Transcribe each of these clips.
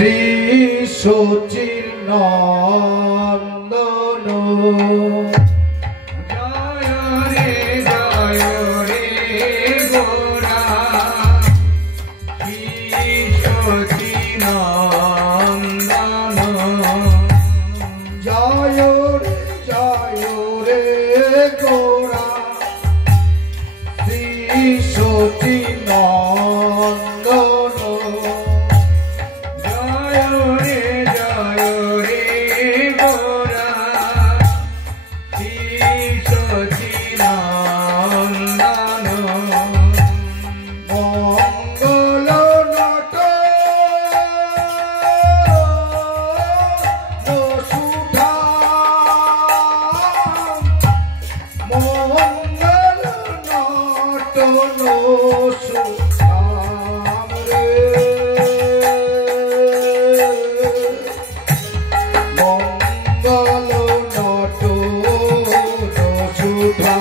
শ্রী সচির নন্দন জয় রে গোরা শ্রী সচি নন্দন জয় রে গোরা শ্রী সচি নন্দন জয় রে গোরা শ্রী সচি নন্দন মঙ্গল not Basudha Mangal not Sudham রে মঙ্গল নট সুধা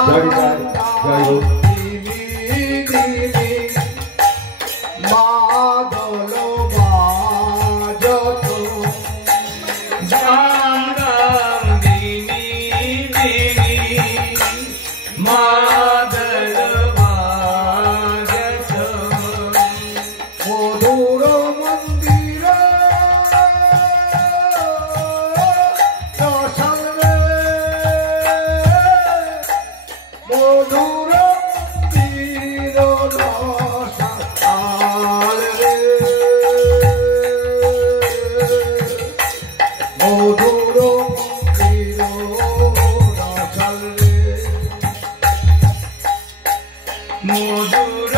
জয় হোক মাদল বাজত মধুর মন্দির রসাল রে মধুর মন্দির রসাল রে মধুর মন্দির রসাল রে মধুর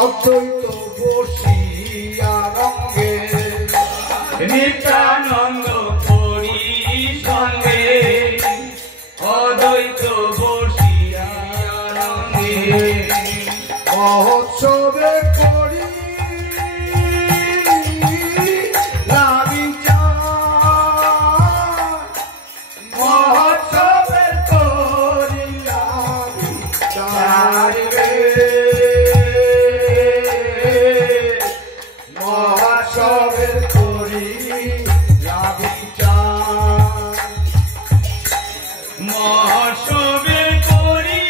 অদ্বৈত বসিয়া রঙ্গে নিত্যানন্দ করি সঙ্গে অদ্বৈত বসিয়া রঙ্গে মহোৎসবে করি মহোৎসবে করি মহোৎসবে করি মহোৎসবে করি মহোৎসবে করি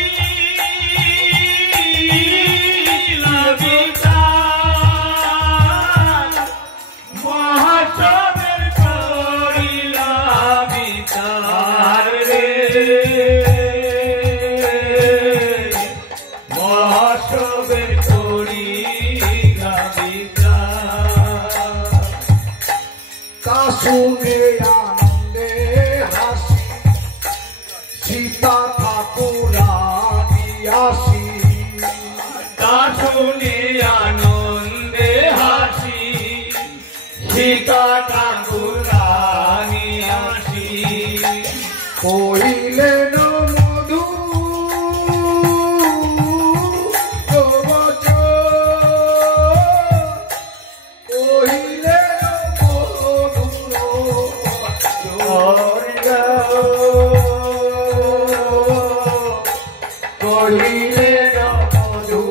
বিচার রে মহোৎসবে করি তা শুনে আনন্দে হাসি সীতা ঠাকুরানী আসি তা শুনে আনন্দে হাসি সীতা ঠাকুরানী আসি কহিলেন মধু কহিলেন কহিলেন মধু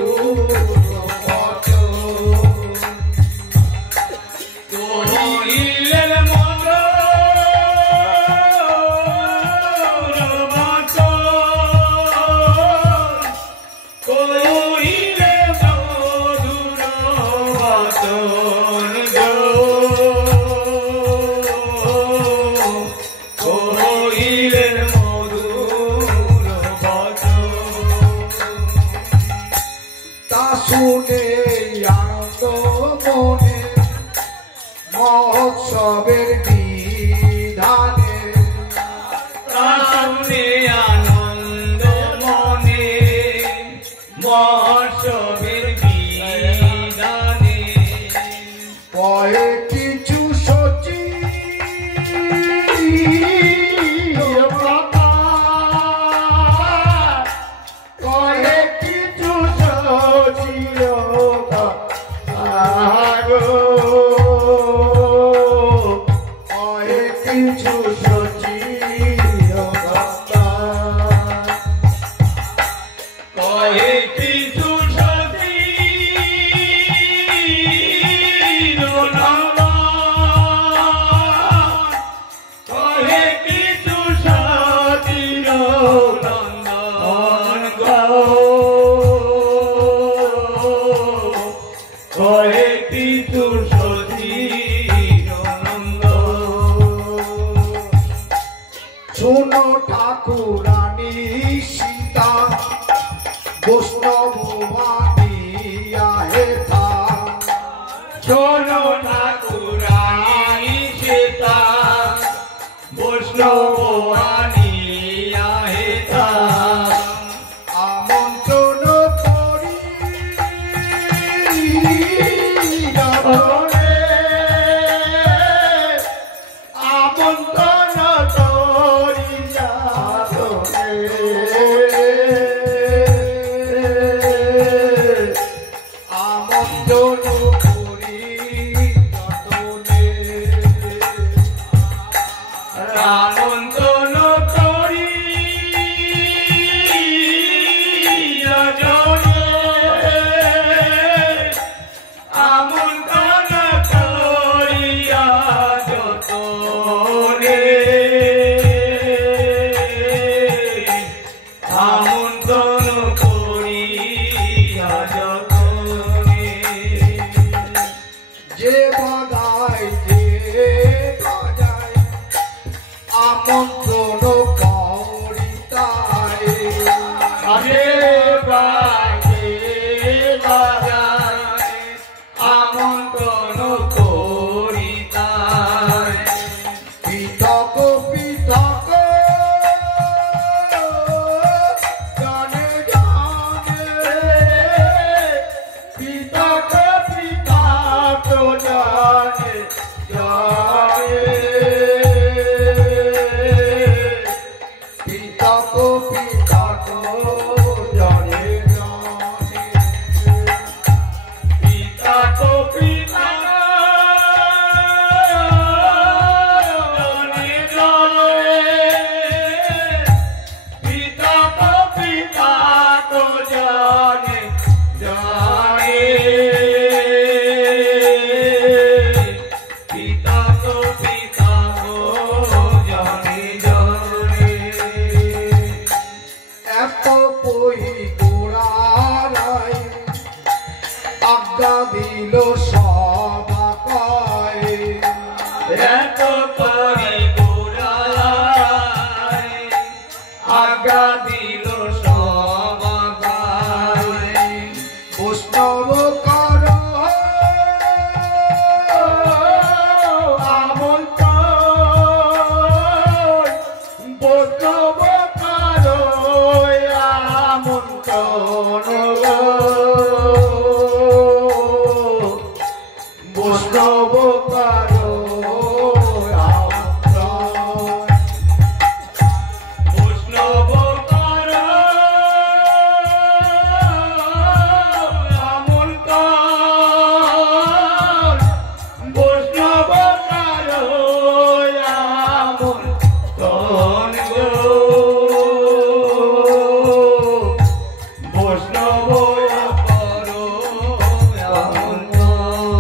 সবের বিধানে শুনে আনন্দ মনে মহোৎসবের বিধানে কয়ে কিছু সচি কয়ে কিছু সচিও কয়ে কিছু সচিও কহে কিছু সতী কহে কিছু সতীর নন্দন কহে কিছু সতীর নন্দন শোনো ঠাকুরানী সীতা বৈষ্ণব মানিয়া হেথা শোনো ঠাকুরানী সীতা বৈষ্ণব আনিয়া হেতা আমন্ত্রণ করি যাবনে আমন্ত্রণ করি যাবনে আমন্ত্রণ করি যতনে আমন্ত্রণ করি যজনে আমন্ত্রণ করিয়া যতনে আমন্ত্রণ করিয়া যতনে যে বাজায় যে বাজায় আমন্ত্রণ করি তাই আগে বাজে বাজায় আমন্ত্রণ করি তাই পৃথক পৃথক জানে জানে পৃথক পৃথক জানে জানে পৃথক পৃথক জানে জানে পিতা তো পিতা জনে জনে পিতা তো পিতা তো জানে জানে পিতা তো পিতা তো জানে জানে এত পহি গোড়ারাই আজ্ঞা দিল সবা কয় এত করি গোড়ায় আজ্ঞা দিল সবাই বৈষ্ণব কর আমন্ত্রণ বৈষ্ণব কর আমন্ত্রণ বৈষ্ণব কর আমন্ত্রণ বৈষ্ণব কর আমন্ত্রণ বৈষ্ণব কর আমন্ত্রণ বৈষ্ণব কর আমন্ত্রণ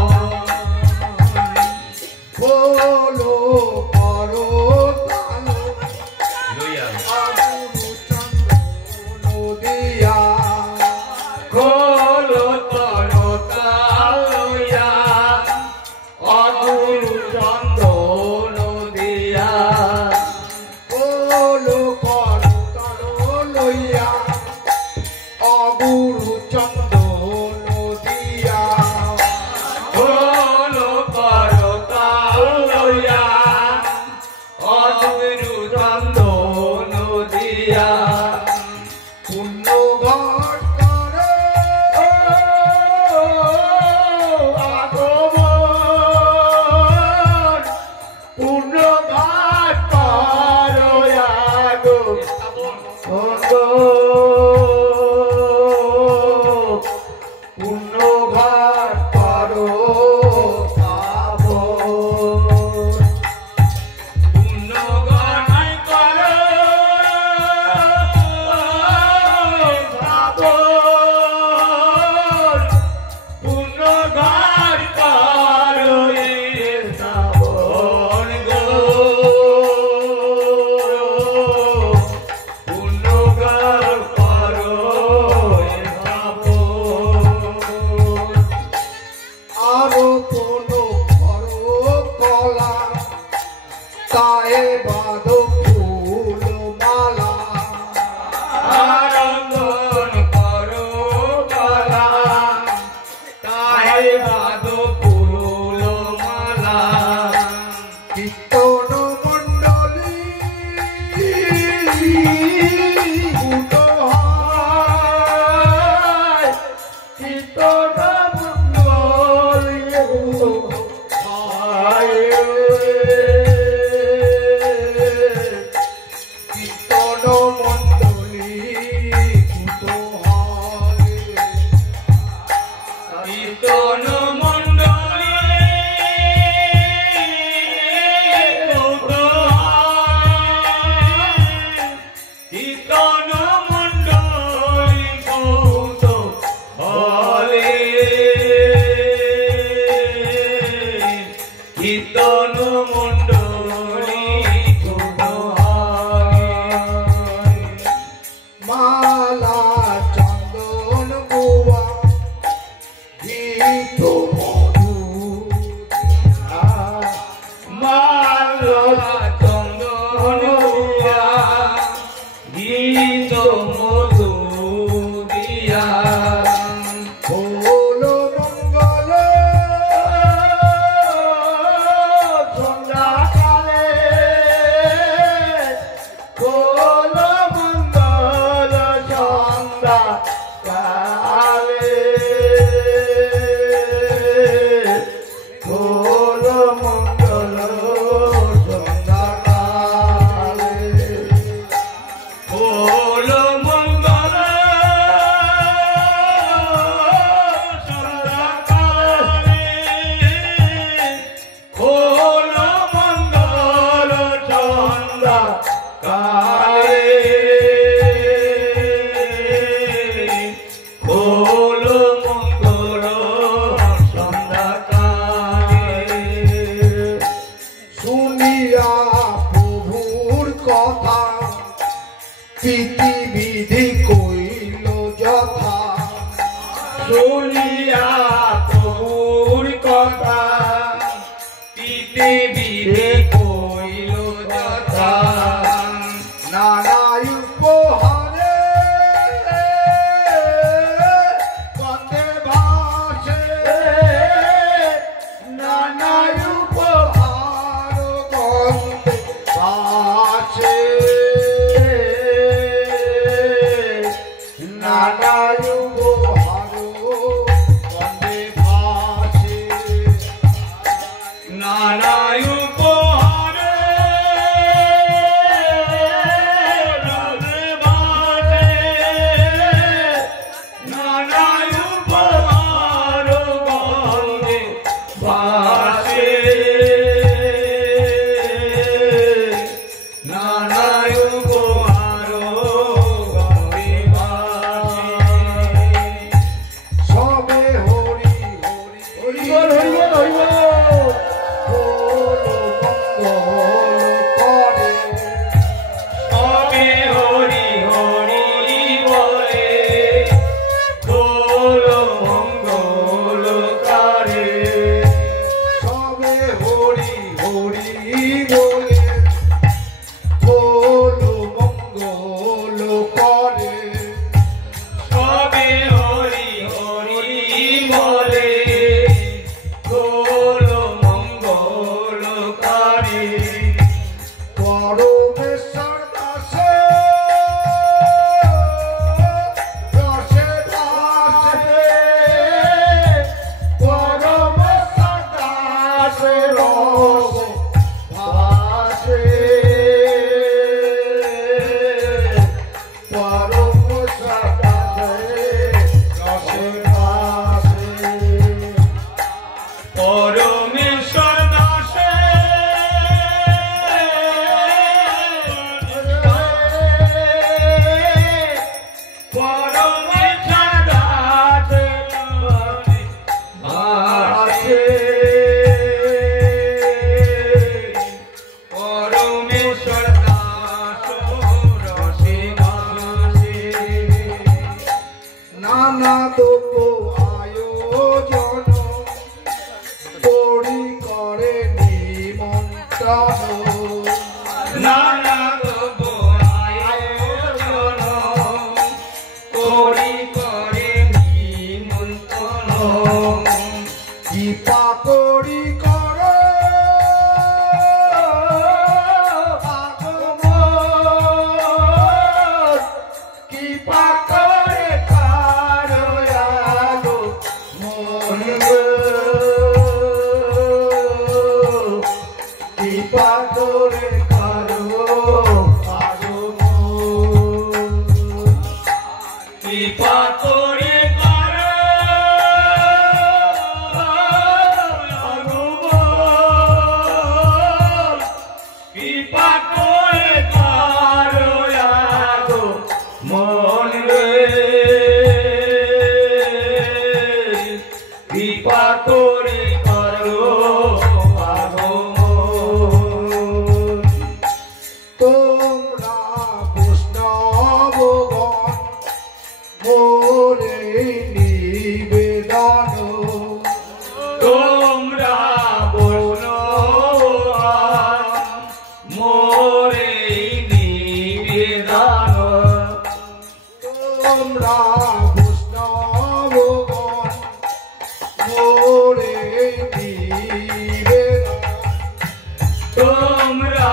তোমরা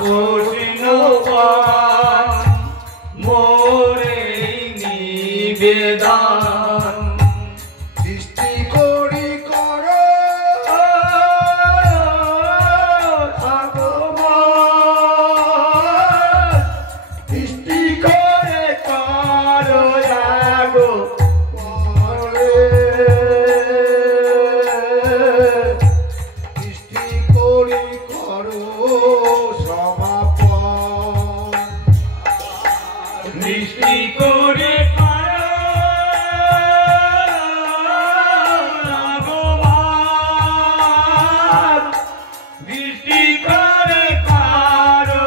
বৈষ্ণবগণ মোরে নিবেদন সৃষ্টি করি করো আগমন সৃষ্টি করে করো আগমন সৃষ্টি করি করো সমাপন সৃষ্টি করে করো আগমন সৃষ্টি করে করো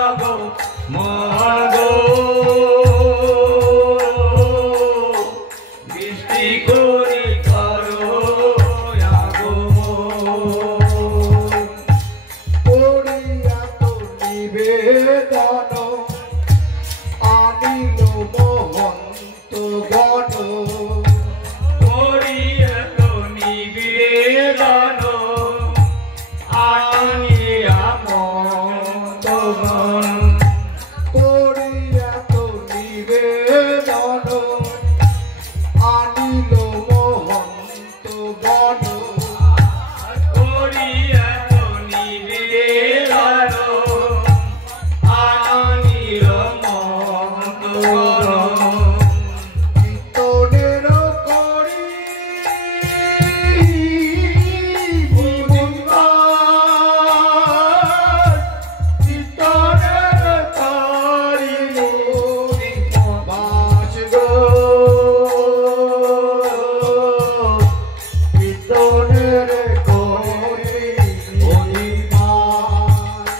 আগমন সৃষ্টি করে করো আগমন করিয়া তো নিবেদন আনিল মহন্ত গণ করিয়া তো নিবেদন আনিয়া মন্তগণ করিয়া তো নিবেদন আনিল মহন্ত গণ করিয়া তো নিবেদন আনিল মন্তগণ কীর্তনের করি কীর্তনের করি বাস গো কীর্তনের করি অনিমান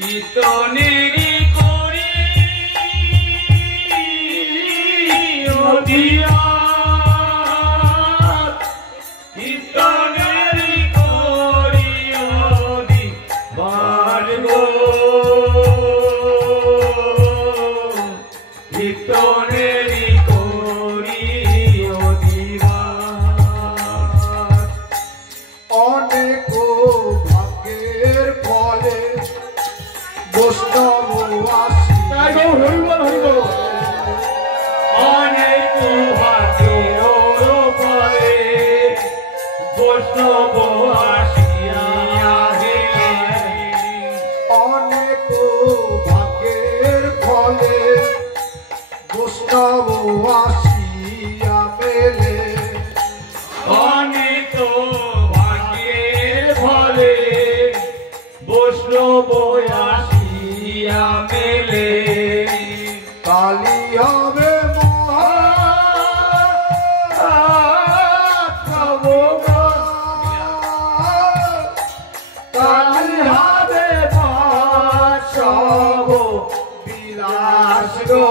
কীর্তনেরি করি অধিয়ার কীর্তনেরি করি অধিবার গো কীর্তনেরি করি অধিবার অনেক ভাগ্যের ফলে বৈষ্ণব আসি অনেক ভাগ্যের পরে বৈষ্ণব আসিয়া গেলেন অনেক ভাগ্যের ফলে বৈষ্ণব আসিয়া মেলে অনেক ভাগ্যের ফলে বৈষ্ণব আসিয়া মেলে কালী হবে কালী হবে সব বিলাস গো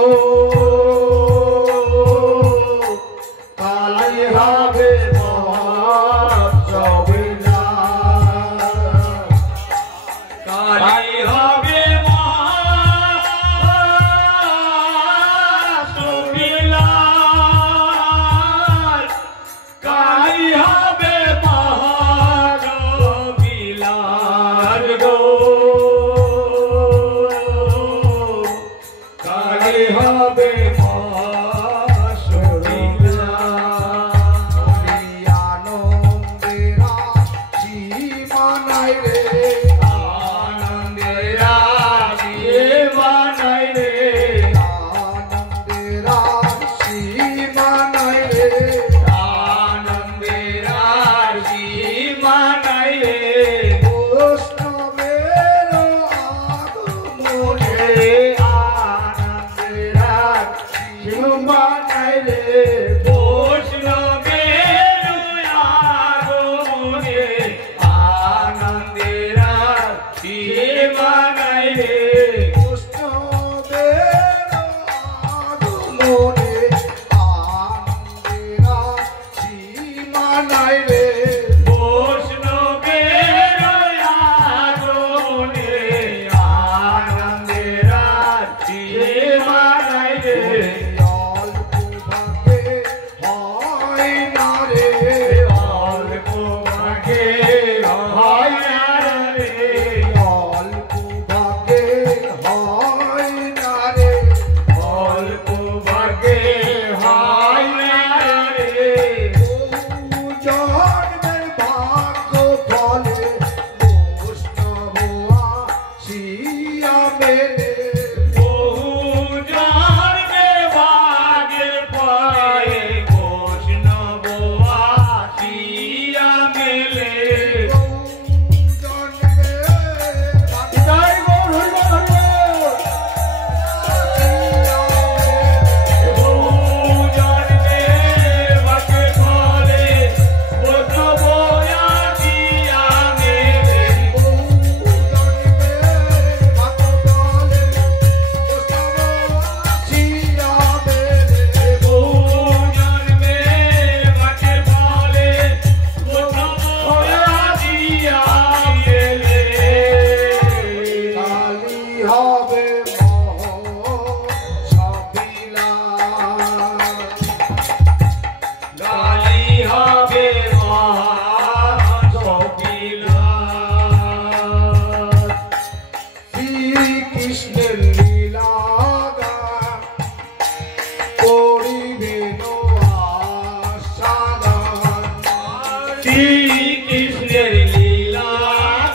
কৃষ্ণের লীলা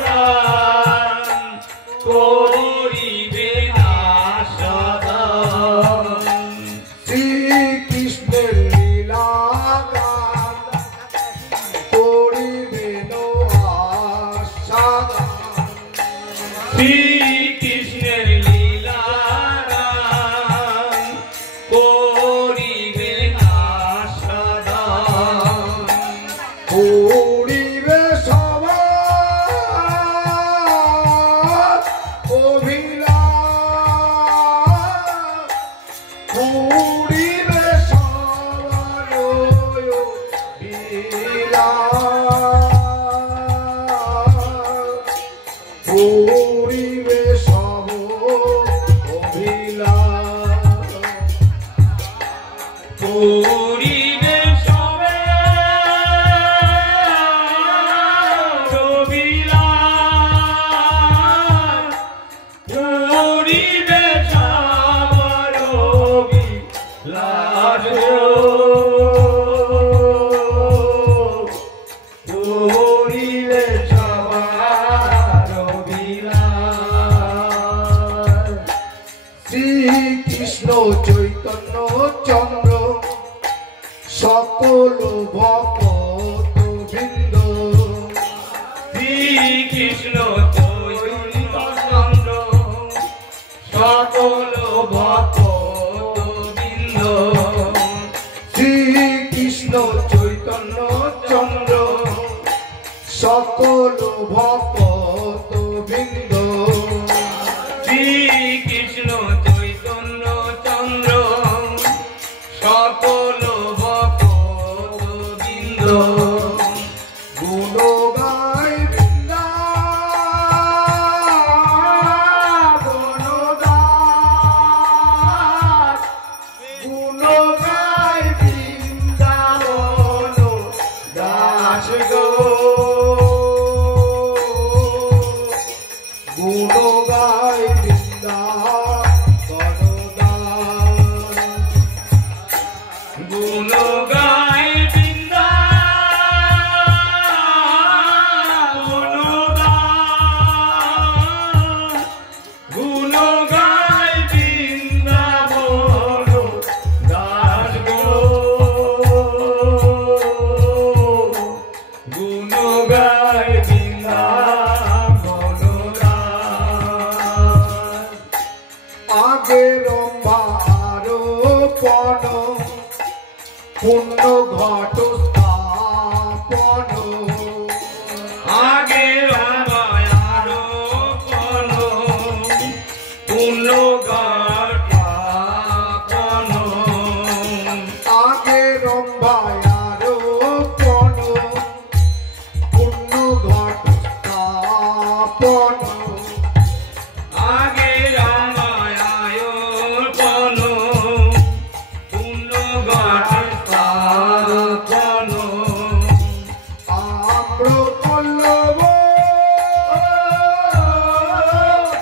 গান করিবে না সদান শ্রীকৃষ্ণের লীলা গান করিবে আস্বাদন শ্রীকৃষ্ণের লীলা গান করিবে না সদান করিবে সবার অভিলাষ করিবে সবার অভিলাষ করিবে সব অভিলাষ করিবে সবে অভিলাষ করিবে সবার অভিলাষ করিবে সবার অভিলাষ শ্রীকৃষ্ণ চৈতন্য চন্দ্র সকল ভক্ত বৃন্দ শ্রীকৃষ্ণ চৈতন্য সকল ভক্তবৃন্দ শ্রীকৃষ্ণ চৈতন্য চন্দ্র সকল ভক্ত বৃন্দ শ্রীকৃষ্ণ চৈতন্য চন্দ্র সকল ভক্তবৃন্দ গুণ গাই বৃন্দাবন দাস গুণ গাই বৃন্দাবন দাস গো গুণ গাই বৃন্দাবন দাস গুণ গায় বৃন্দাবন দাস গুণ গায় বৃন্দাবন দাস গো গুণ গায় বৃন্দাবন দাস আগে রম্ভা আরোপণ পূর্ণ ঘট স্থাপন আগে রামায়ারো কোন পূর্ণ গাঠাপন আগে রম্ভা আরোপণ পূর্ণ ঘট স্থাপন আগে রামায়ারো কোন পূর্ণ গাঠাপন আম্র পল্লব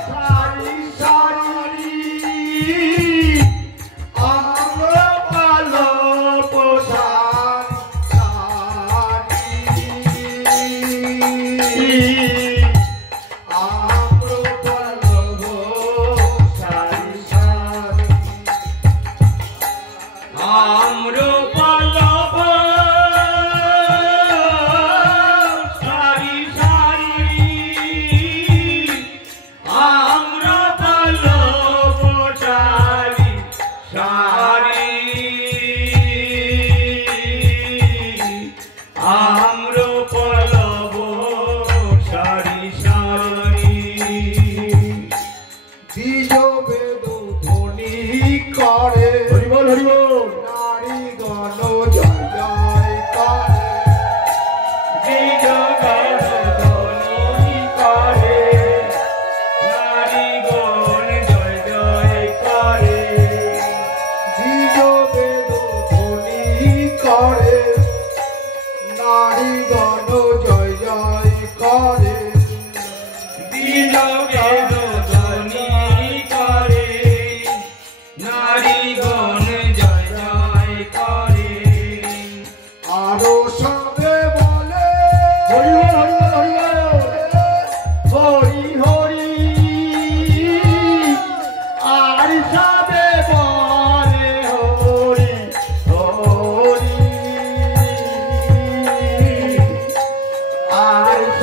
সারি সারি আম্র পল্লব সারি আম্র পল্লব সারি সারি আম্র পল্লব সারি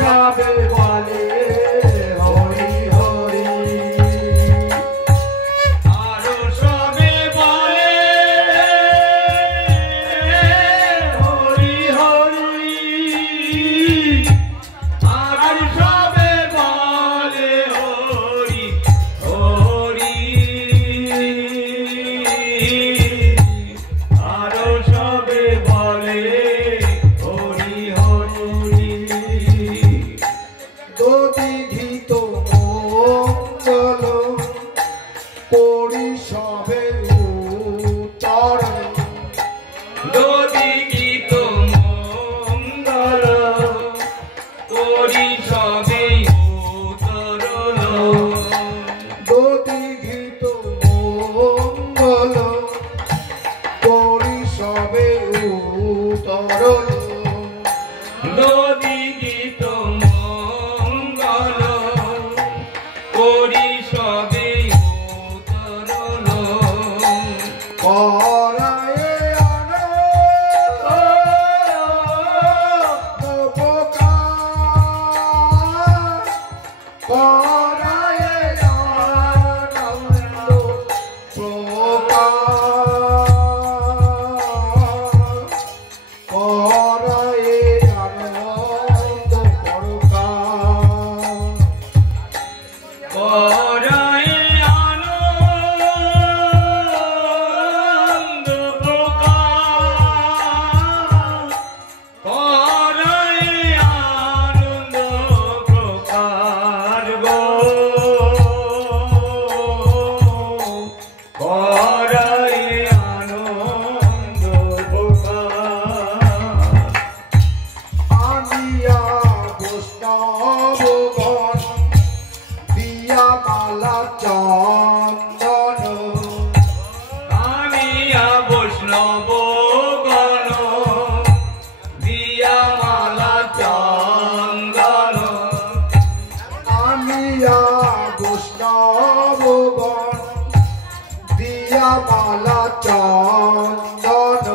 সবে বলে হরি হরি আরো সবে বলে হরি হরি আর সবে বলে হরি হরি আরো সবে বলে হরি হরি দধিঘিত মঙ্গল করি সবে উত্তর যদি গীত মঙ্গল করি সবে উতরল দধিঘিত মঙ্গল করি সবে উত্তর যদি গীত মঙ্গল করি সবে উতরল করায়ে আনন্দ প্রকাশ করায়ে আনন্দ প্রকাশ করায়ে আনন্দ প্রকাশ করায় আনন্দ প্রকাশ করায় আনন্দ প্রকাশ গো করায় আনন্দ প্রকাশ আনিয়া বৈষ্ণবগণ দিয়া মালা চন্দন আনিয়া বৈষ্ণব গণ দিয়া মালা চন্দন আনিয়া বৈষ্ণবগণ দিয়া মালা চন্দন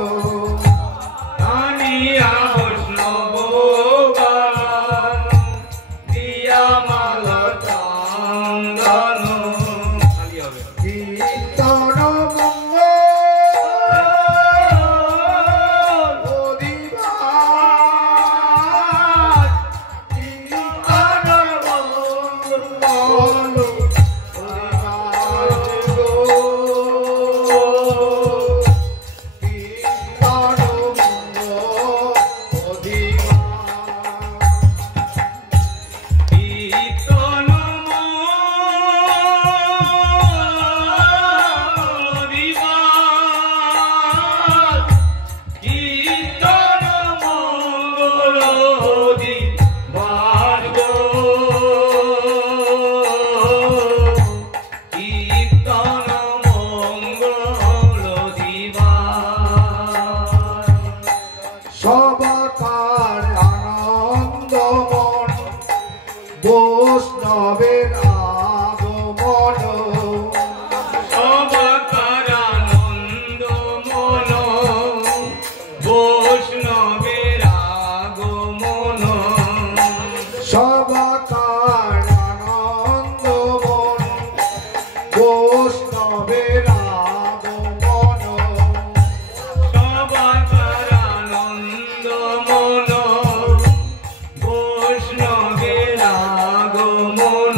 আনিয়া বৈষ্ণব গণ দিয়া মালা চন্দন খালি হবে কীর্তন মঙ্গল অধিবাস কীর্তন মঙ্গল অধিবাস কীর্তন মঙ্গল অধিবাস কীর্তন দিবাস কীর্তন মঙ্গল দিবাস গো কীর্তন মঙ্গল দিবাস সবাকার আনন্দমন বৈষ্ণবের আগমন সবাকার আনন্দ মন বৈষ্ণবের আগমন সবাকার আনন্দমন বৈষ্ণবের আগমন সবাকার আনন্দ মন বৈষ্ণবের আগমন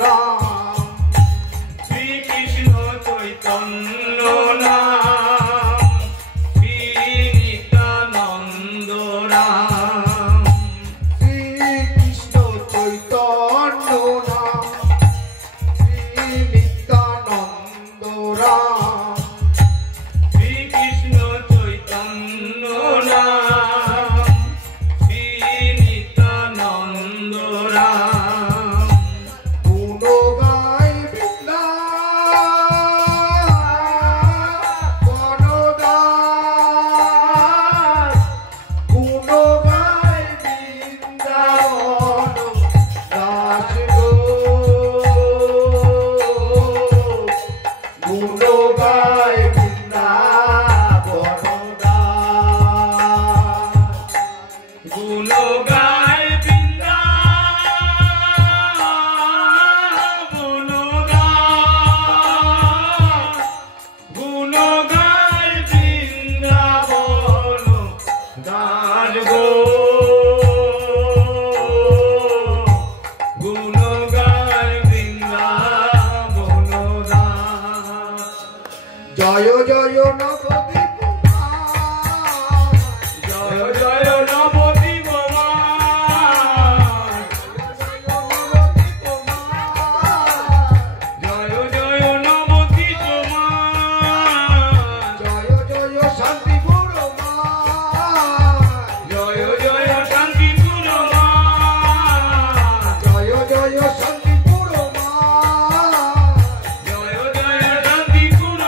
রাম শ্রীকৃষ্ণ চৈতন্য নাম শ্রী নিত্যানন্দ রাম শ্রীকৃষ্ণ চৈতন্য নাম শ্রী নিত্যানন্দ রাম শ্রীকৃষ্ণ চৈতন্য নাম শ্রী নিত্যানন্দ রাম গুণ গাই বৃন্দা বনদাস গুণ গাই বৃন্দাবন দাস গো গুণ গাই বৃন্দাবন দাস গুণ গায় বৃন্দাবন দাস গুণ গায় বৃন্দাবন দাস গো গুণ গায় বৃন্দাবন দাস জয় জয় নবদ্বীপ জয় জয় নবদ্বীপ জয় জয় নবদ্বীপ জয় জয় শান্তিপুর জয় জয় শান্তিপুর জয় জয় শান্তিপুর জয় জয় শান্তিপুর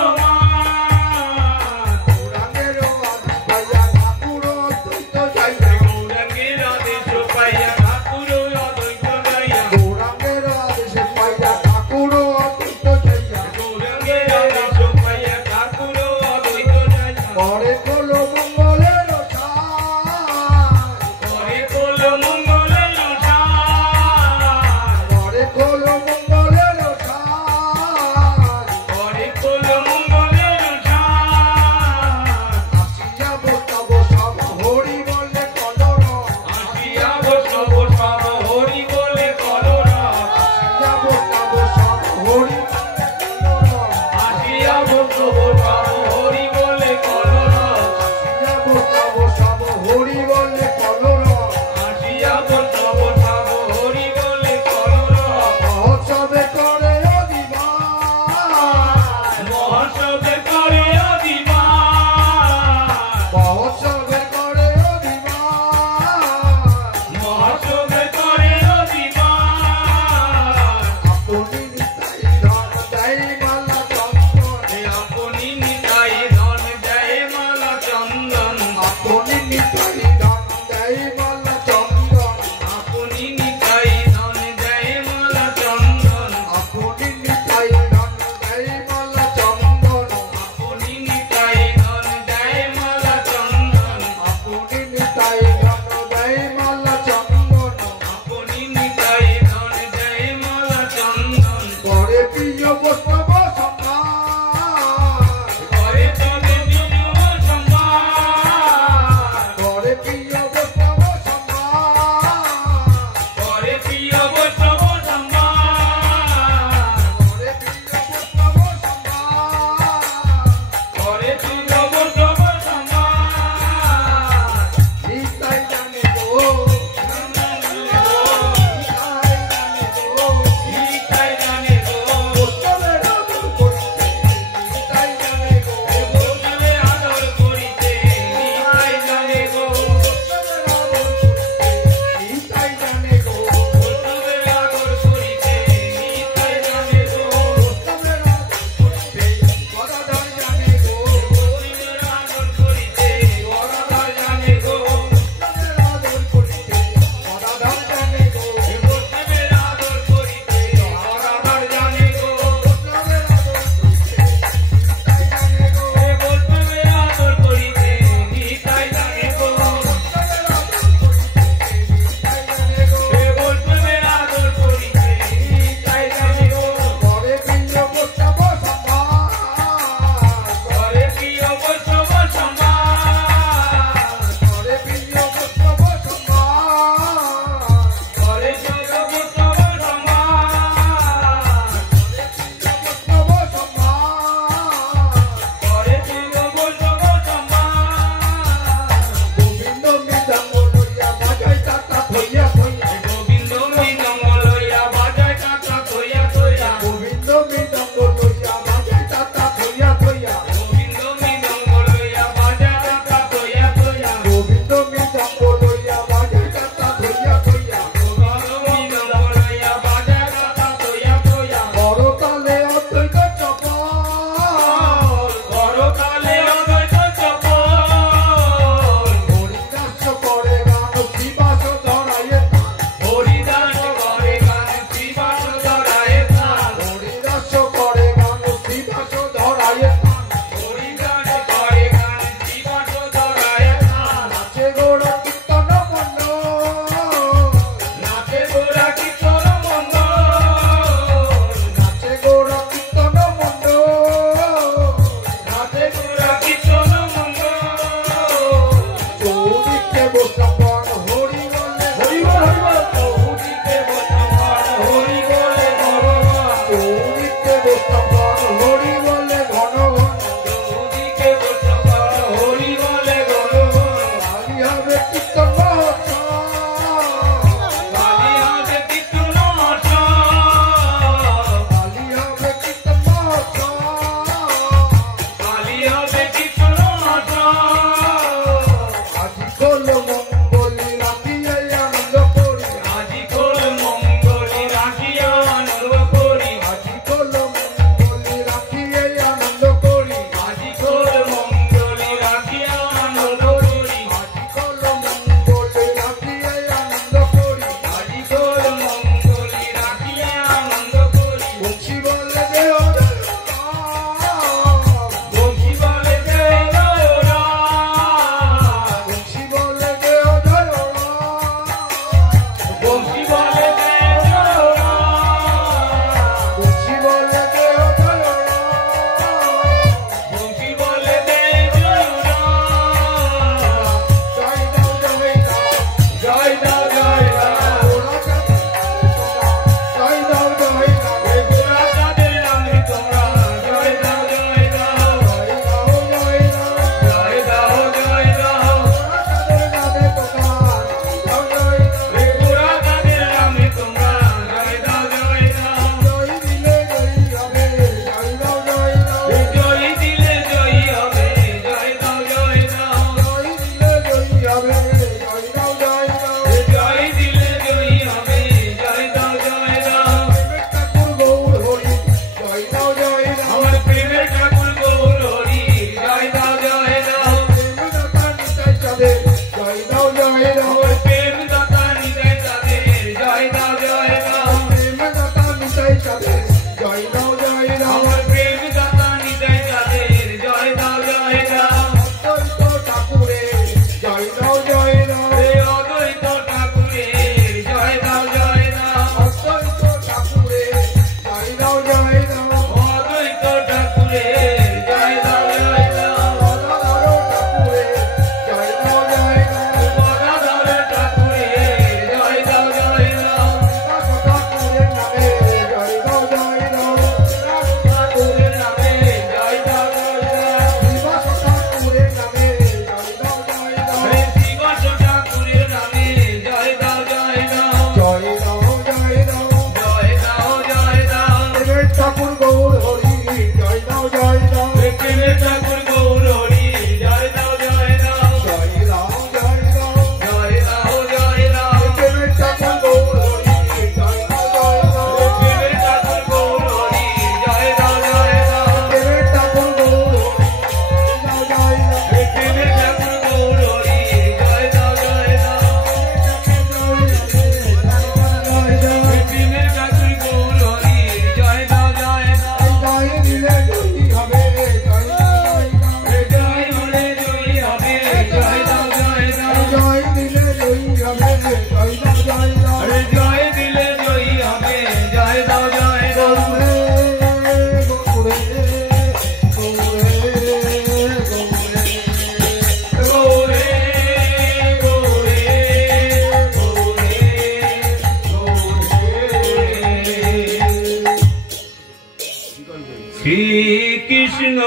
শ্রীকৃষ্ণ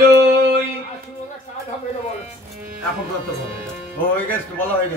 চৈ এখন তো বলো, হয়ে গেছে, বলা হয়ে গেছে।